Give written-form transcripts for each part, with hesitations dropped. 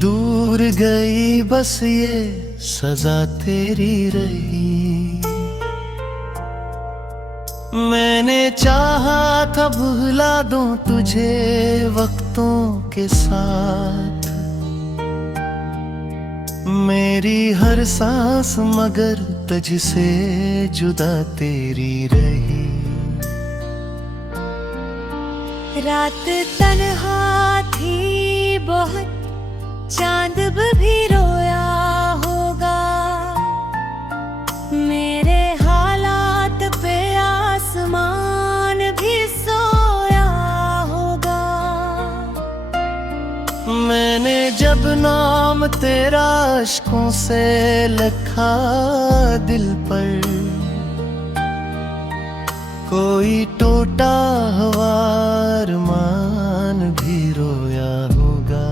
दूर गई बस ये सजा तेरी रही। मैंने चाहा था भुला दूं तुझे वक्तों के साथ, मेरी हर सांस मगर तुझसे जुदा तेरी रही। रात तन्हा थी बहुत, चांद भी रोया होगा, मेरे हालात पे आसमान भी सोया होगा। मैंने जब नाम तेरा अश्कों से लिखा दिल पर, कोई टूटा हुआ अरमान भी रोया होगा।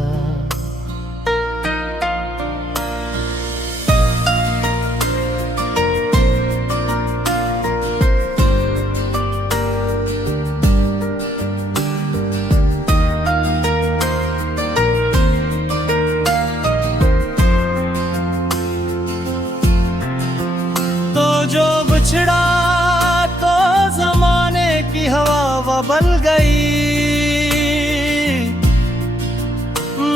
तो जो बिछड़ा तो जमाने की हवा बन गई,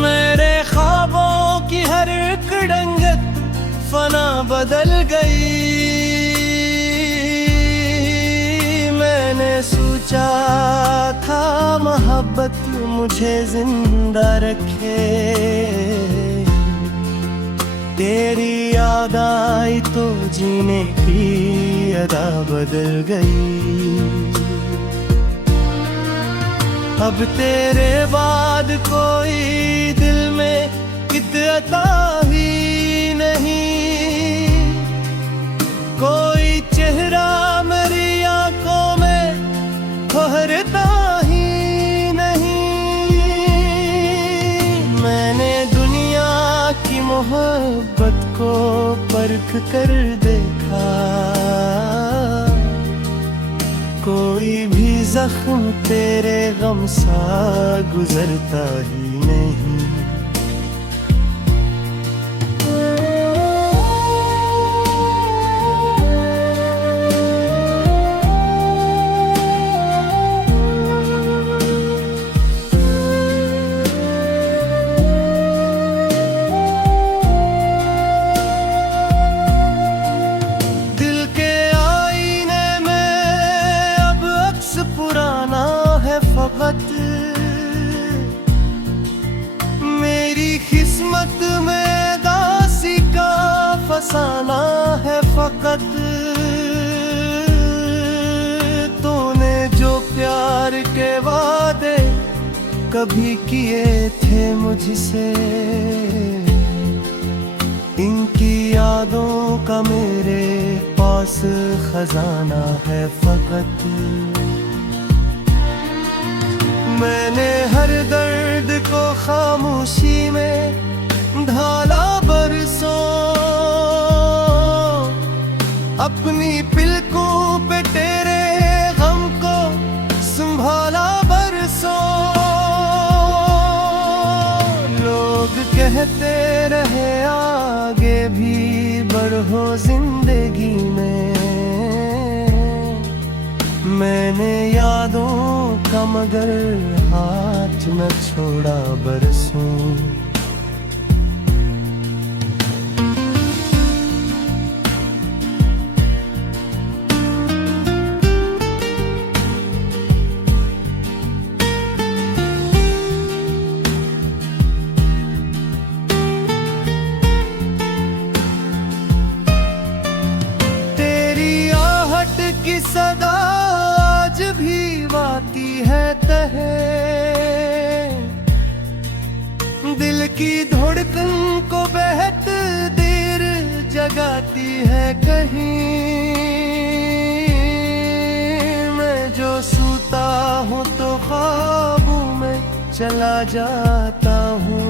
मेरे ख्वाबों की हर एक रंगत फना बदल गई। मैंने सोचा था मोहब्बत मुझे जिंदा रखे, तेरी याद आई तो जीने की अदा बदल गई। अब तेरे बाद कोई दिल में इतना ही नहीं, कोई चेहरा मेरी आंखों में ठहरता ही नहीं। मैंने दुनिया की मोहब्बत को परख कर देखा, कोई भी जख्म तेरे गम सा गुजरता ही नहीं। मेरी किस्मत में दासी का फसाना है फकत। तूने जो प्यार के वादे कभी किए थे मुझसे, इनकी यादों का मेरे पास खजाना है फकत। मैंने हर दर्द को खामोशी में ढाला बरसों, अपनी पलकों पे तेरे गम को संभाला बरसों। लोग कहते रहे आगे भी बढ़ो जिंदगी में, मैंने यादों का मगर हाथ न छोड़ा बरसों। तेरी आहट की सदा आज भी वाती है तहे, दिल की धड़कन को बेहद देर जगाती है कहीं। मैं जो सोता हूँ तो ख्वाबों में चला जाता हूँ,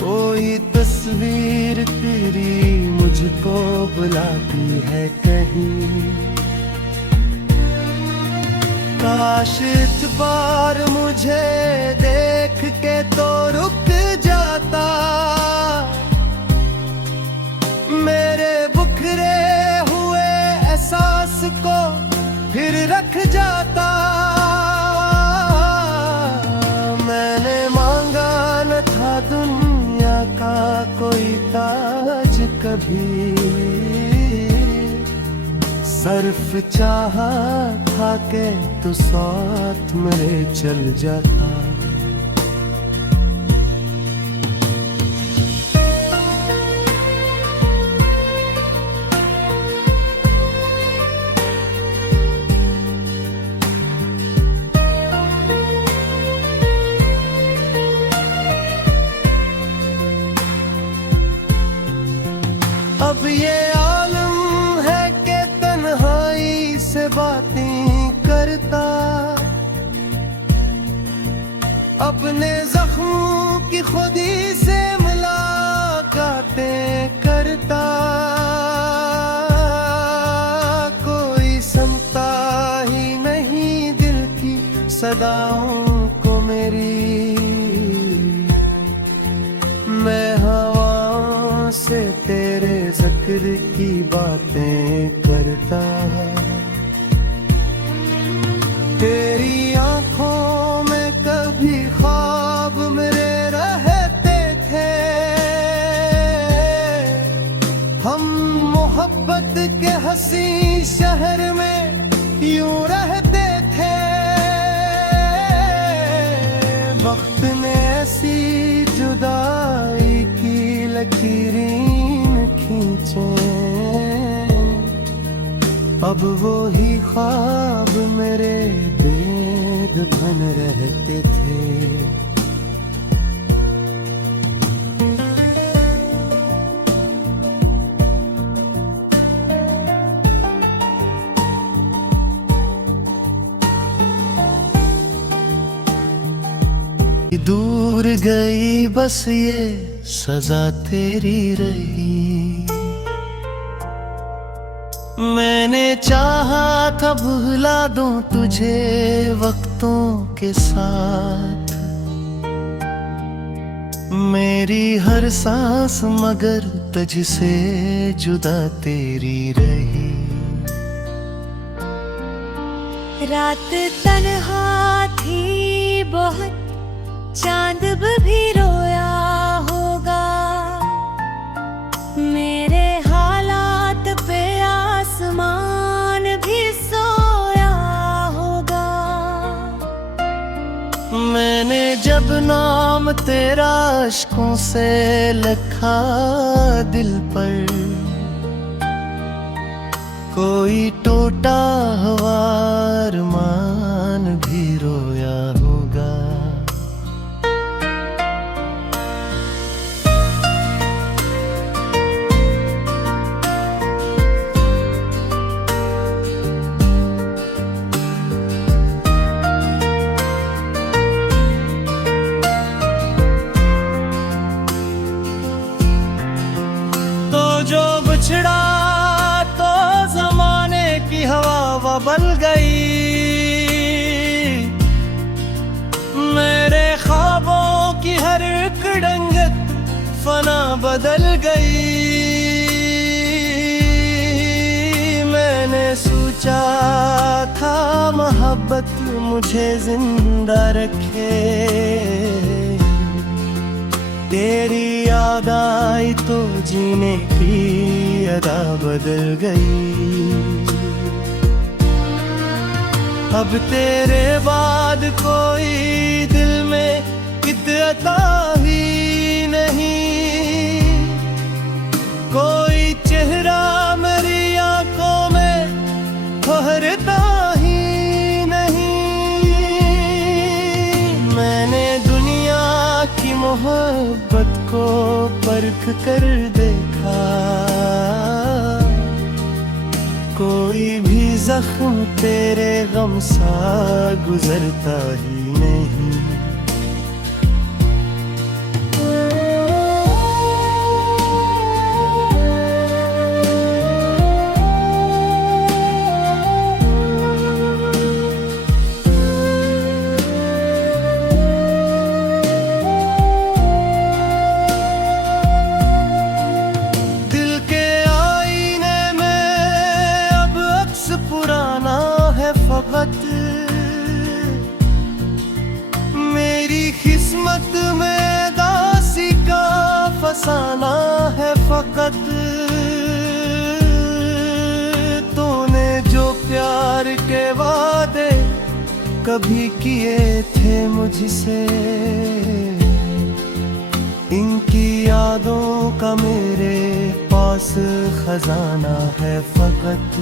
कोई तस्वीर तेरी मुझको बुलाती है कहीं। काश इस बार मुझे देख के कभी सर्फ चाहा था के तो साथ मेरे चल जाता। अब ये आलम है कि तन्हाई से बातें करता, अपने जख्मों की खुदी से मुलाकातें करता। कोई सुनता ही नहीं दिल की सदाओं को मेरी, मैं हवाओं से तेरे जिक्र की बातें करता। तेरी आंखों में कभी ख्वाब मेरे रहते थे, हम मोहब्बत के हंसी शहर में यूं रहते थे। वक्त ने ऐसी जुदाई की लकीरें खींचे, अब वो ही ख्वाब मेरे बेद बन रहते थे। दूर गई बस ये सजा तेरी रही, मैंने चाहा था भुला दूं तुझे वक्तों के साथ। मेरी हर सांस मगर तुझसे जुदा तेरी रही। रात तन्हा थी बहुत, चांद भी रोया होगा, मेरे हालात पे आसमान भी सोया होगा। मैंने जब नाम तेरा अश्कों से लिखा दिल पर, कोई टूटा हुआ अरमान भी रोया होगा। जो बिछड़ा तो जमाने की हवा बन गई, मेरे ख्वाबों की हर एक रंगत फना बदल गई। मैंने सोचा था मोहब्बत मुझे जिंदा रखे, तेरी याद आई तो जीने की अदा बदल गई। अब तेरे बाद कोई दिल में इत्ता ही नहीं, कोई चेहरा मेरी आंखों में ठहरता ही नहीं। मैंने दुनिया की मोहब्बत को परख कर देखा, कोई भी जख्म तेरे गम सा गुजरता ही नहीं। मेरी किस्मत में दासी का फसाना है फकत। फकत तूने जो प्यार के वादे कभी किए थे मुझसे, इनकी यादों का मेरे पास खजाना है फकत।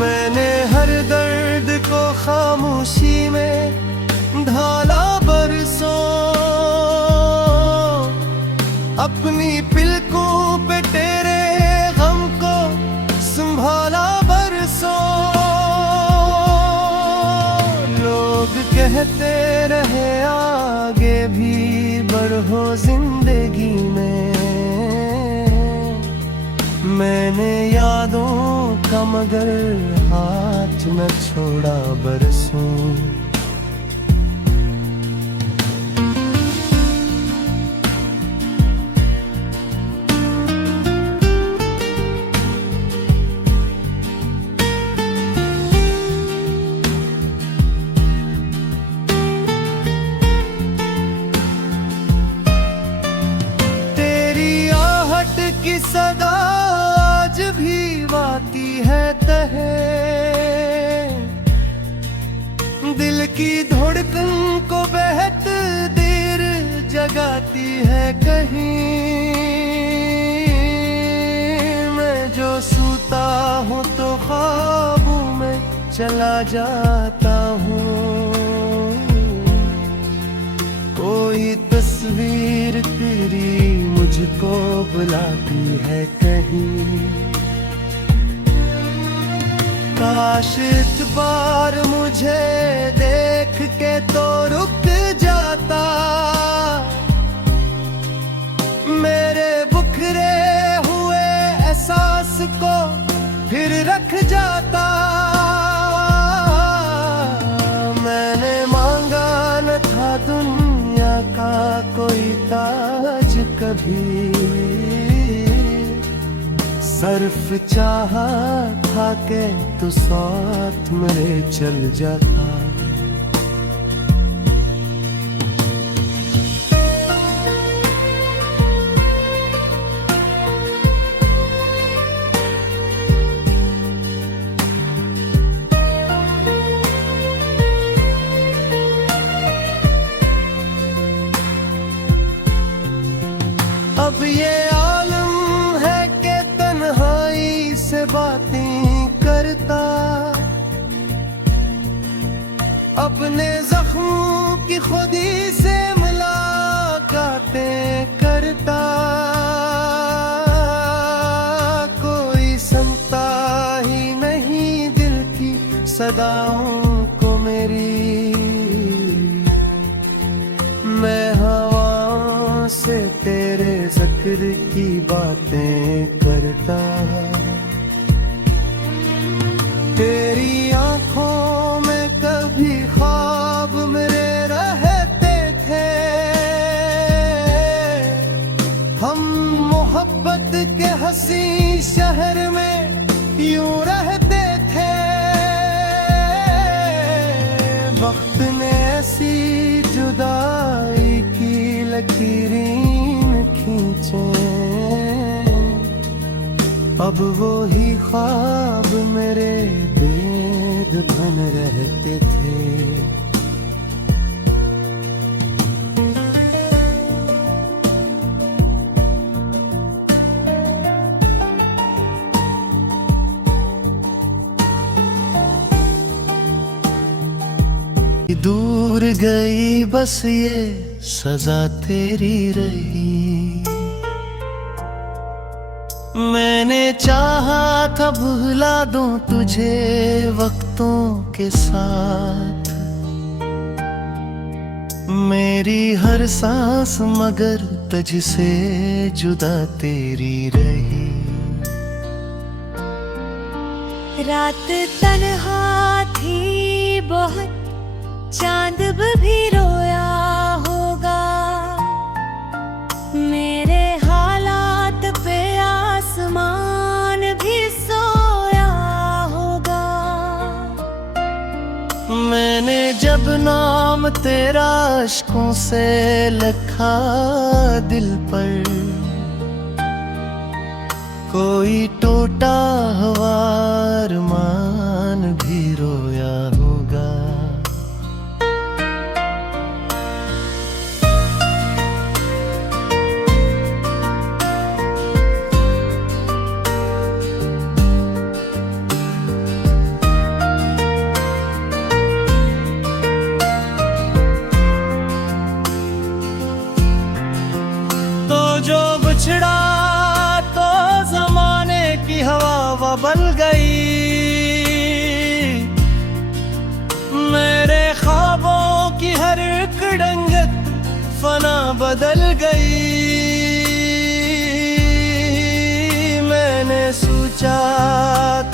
मैंने हर दर्द को खामोशी में ढाला बरसों, अपनी पिलकों पे तेरे गम को संभाला बरसों। लोग कहते रहे आगे भी बढ़ो जिंदगी में, मैंने यादों का मगर हाथ न छोड़ा बरसों। की सदा आज भी वाती है तहे, दिल की धड़कन को बेहद देर जगाती है कहीं। मैं जो सूता हूँ तो ख्वाबों में चला जाता हूँ, कोई तस्वीर तेरी मुझको बुलाती है कहीं। काश इस बार मुझे देख के तो रुक जाता, मेरे बुखरे हुए एहसास को फिर रख जाता। मैंने मांगा न था दुनिया का कोई ताज कभी, सर्फ चाहा था के तू साथ मेरे चल जाता। अब ये आलम है कि तन्हाई से बातें करता, अपने जख्मों की खुदी से मुलाकातें करता। कोई सुनता ही नहीं दिल की सदाओं को मेरी, मैं हवाओं से तेरे जिक्र की बातें करता। तेरी आंखों में कभी ख्वाब मेरे रहते थे, हम मोहब्बत के हंसी शहर में यूं रहते थे। वक्त ने ऐसी जुदाई की लकीरें खींचे, अब वो ही ख्वाब मेरे बेद बन रहते थे। दूर गई बस ये सजा तेरी रही, मैंने चाहा था भुला दूं तुझे वक्तों के साथ। मेरी हर सांस मगर तुझसे जुदा तेरी रही। रात तन्हा थी बहुत, चांद भी रोया होगा, मेरे हालात पे आसमान भी सोया होगा। मैंने जब नाम नाम तेरा अश्कों से लिखा दिल पर, कोई टूटा हुआ अरमान भी रोया होगा। तो जो बिछड़ा तो जमाने की हवा बन गई, मेरे ख्वाबों की हर एक रंगत फना बदल गई। मैंने सोचा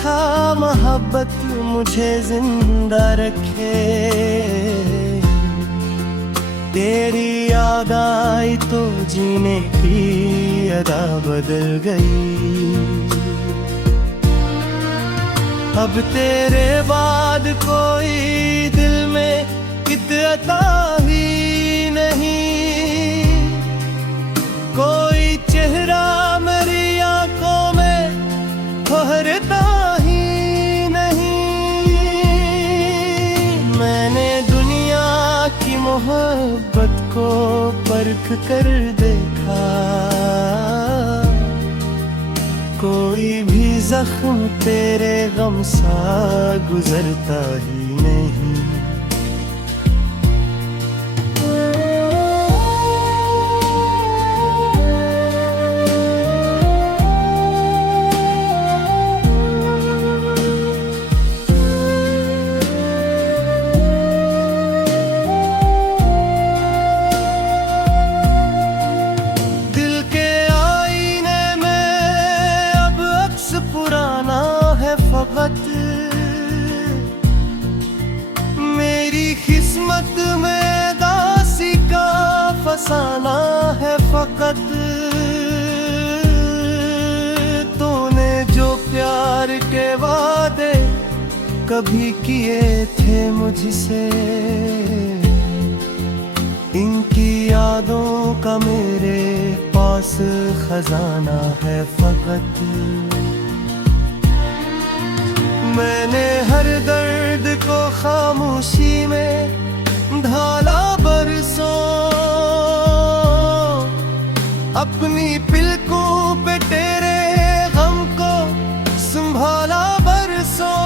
था मोहब्बत मुझे जिंदा रखे, तेरी याद आई तो जीने की अदा बदल गई। अब तेरे बाद कोई दिल में इतना ही नहीं, कोई चेहरा मेरी आंखों में ठहरता ही नहीं। मैंने दुनिया की मोहब्बत को परख कर देखा, कोई भी जख्म तेरे गम सा गुजरता ही नहीं। मेरी किस्मत में दासी का फसाना है फकत। तूने जो प्यार के वादे कभी किए थे मुझसे, इनकी यादों का मेरे पास खजाना है फकत। मैंने हर दर्द को खामोशी में ढाला बरसों, अपनी पलकों पे तेरे गम को संभाला बरसों।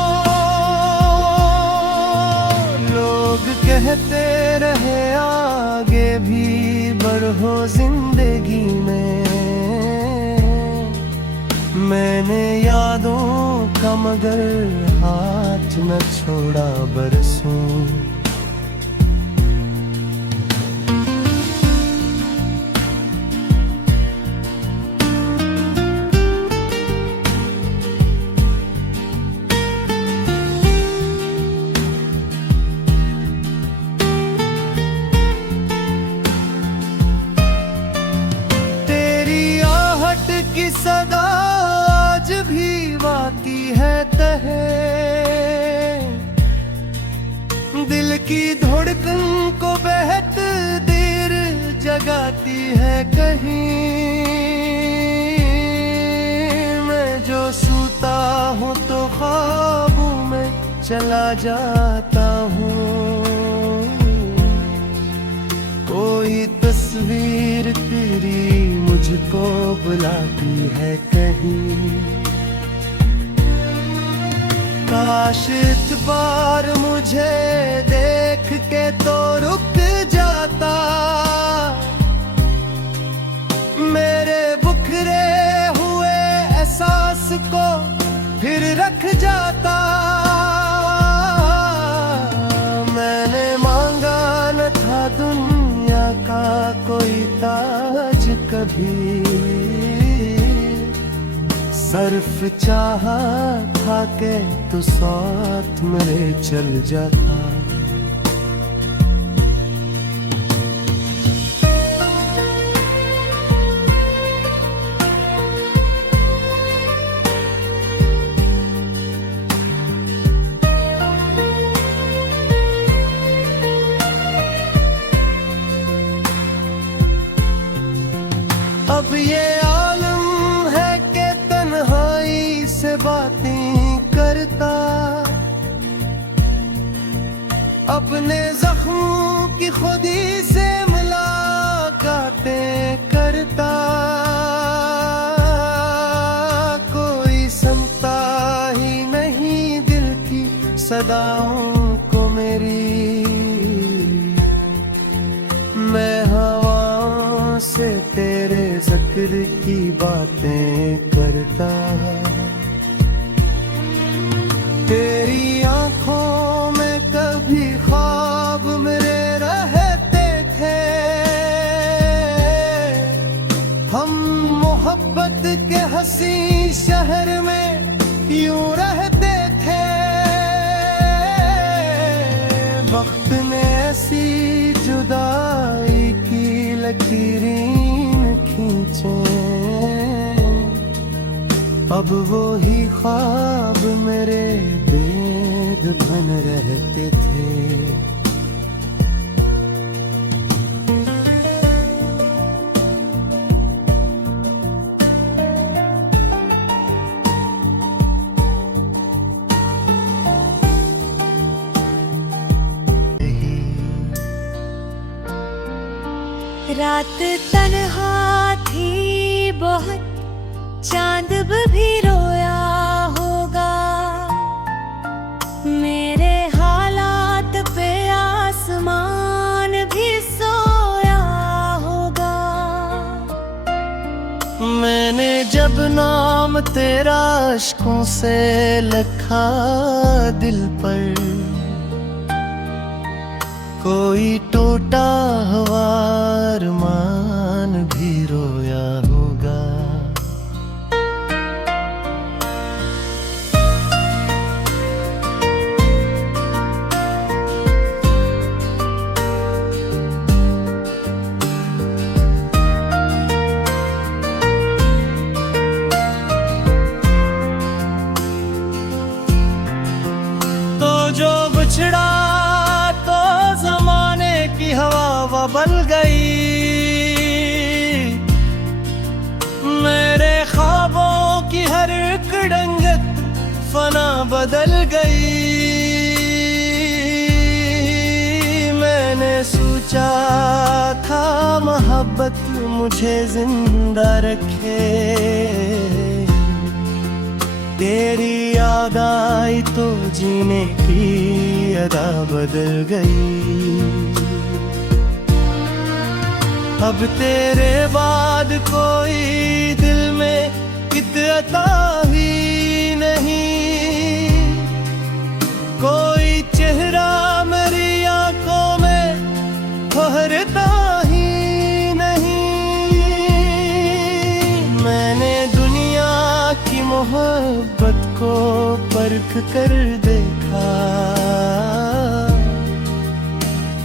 लोग कहते रहे आगे भी बढ़ो जिंदगी में, मैंने यादों का मगर हाथ न छोड़ा बरसों। तेरी आहट की सदा आज भी बाकी है तहे, दिल की धड़कन को बेहद देर जगाती है कहीं। मैं जो सूता हूँ तो ख्वाबों में चला जाता हूँ, कोई तस्वीर तेरी मुझको बुलाती है कहीं। काश इतबार मुझे देख के तो रुक जाता, मेरे बुखरे हुए एहसास को फिर रख जाता। मैंने मांगा न था दुनिया का कोई ताज कभी, सर्फ चाहा था के तो साथ मेरे चल जाता। अब ये आलम है कि तन्हाई से बातें करता, अपने जख्मों की खुदी से मुलाकातें करता। कोई सुनता ही नहीं दिल की सदाओं को मेरी, मैं हवाओं से तेरे जिक्र की बातें करता। तेरी आंखों में कभी ख्वाब मेरे रहते थे, हम मोहब्बत के हंसी शहर में यूं रहते थे। वक्त ने ऐसी जुदाई की लकीरें खींचे, अब वो ही ख्वाब मेरे बेद बन रहते थे। रात तन्हा थी बहुत, चांद भी रोया होगा, मेरे हालात पे आसमान भी सोया होगा। मैंने जब नाम तेरा अश्कों से लिखा दिल पर, कोई टूटा हुआ अरमान भी रोया होगा। तो जो बिछड़ा हवा बन गई, मेरे ख्वाबों की हर एक रंगत फना बदल गई। मैंने सोचा था मोहब्बत मुझे जिंदा रखे, तेरी याद आई तो जीने की अदा बदल गई। अब तेरे बाद कोई दिल में इत्ता ही नहीं, कोई चेहरा मेरी आंखों में ठहरता ही नहीं। मैंने दुनिया की मोहब्बत को परख कर देखा,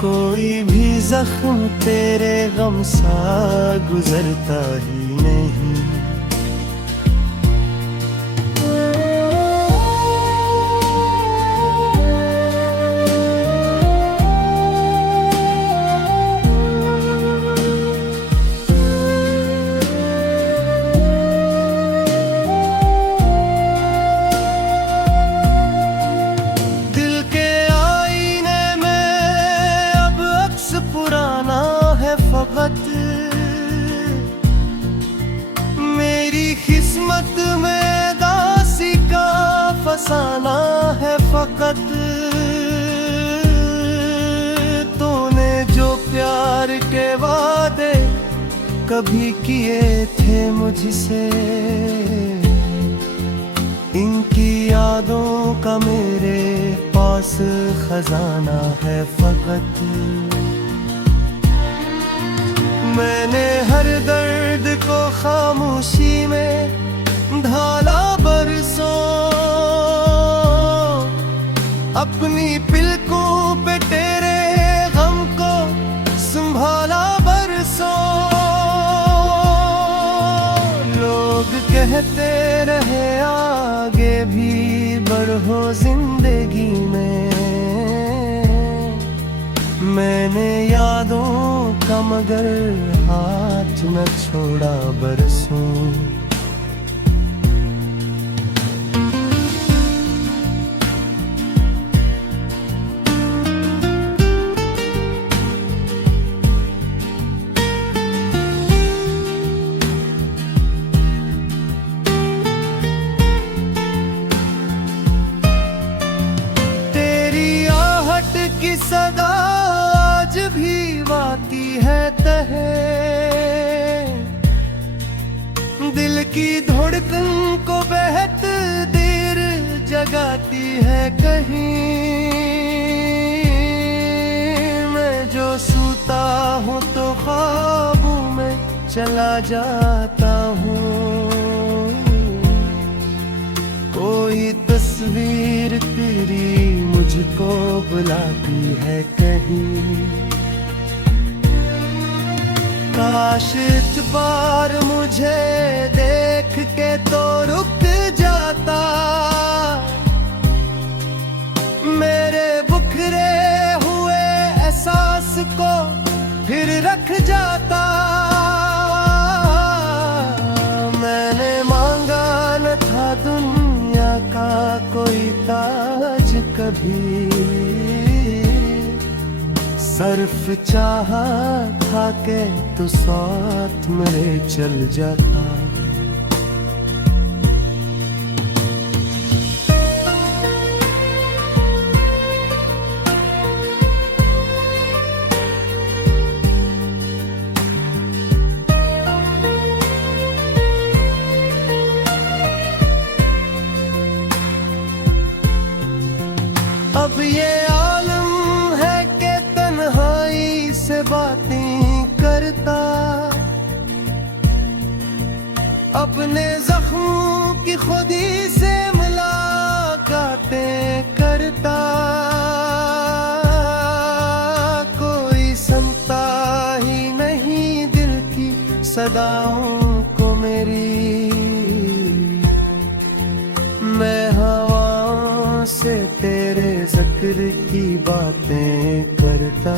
कोई भी जख्म तेरे गम सा गुजरता ही नहीं। मेरी किस्मत में दासी का फसाना है फकत। तूने जो प्यार के वादे कभी किए थे मुझसे, इनकी यादों का मेरे पास खजाना है फकत। मैंने हर दर्द को खामोशी में ढाला बरसों, अपनी पिलकों पे तेरे गम को संभाला बरसों। लोग कहते रहे आगे भी बढ़ो जिंदगी में, मैंने यादों का मगर हाथ न छोड़ा बरसों। की सदा आज भी वाती है तहे, दिल की धड़कन को बेहद देर जगाती है कहीं। मैं जो सोता हूँ तो ख्वाबों में चला जाता हूँ, कोई तस्वीर तेरी मुझको बुलाती है कहीं। काश इस बार मुझे देख के तो रुक जाता, मेरे बिखरे हुए एहसास को फिर रख जाता। मैंने मांगा न था दुनिया का कोई ताज कभी, सिर्फ चाहा था कि तू साथ मेरे चल जाता। अब ये आलम है कि तन्हाई से बातें करता, अपने जख्मों की खुदी से मुलाकातें करता। कोई सुनता ही नहीं दिल की सदाओं को मेरी, मैं हवाओं से तेरे जिक्र की बातें करता।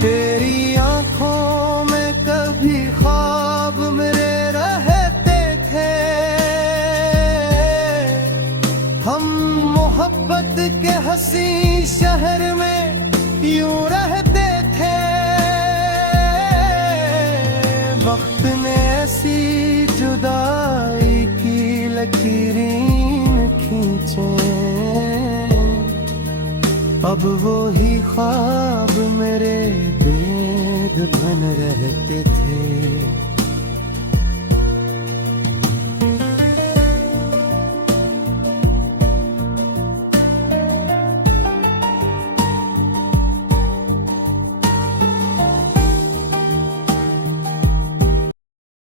तेरी आंखों में कभी ख्वाब मेरे रहते थे, हम मोहब्बत के हंसी शहर में यूं रहते थे। वक्त ने ऐसी जुदाई की लकीरें खींचे, अब वो ही ख्वाब मेरे बेद बन रहते थे।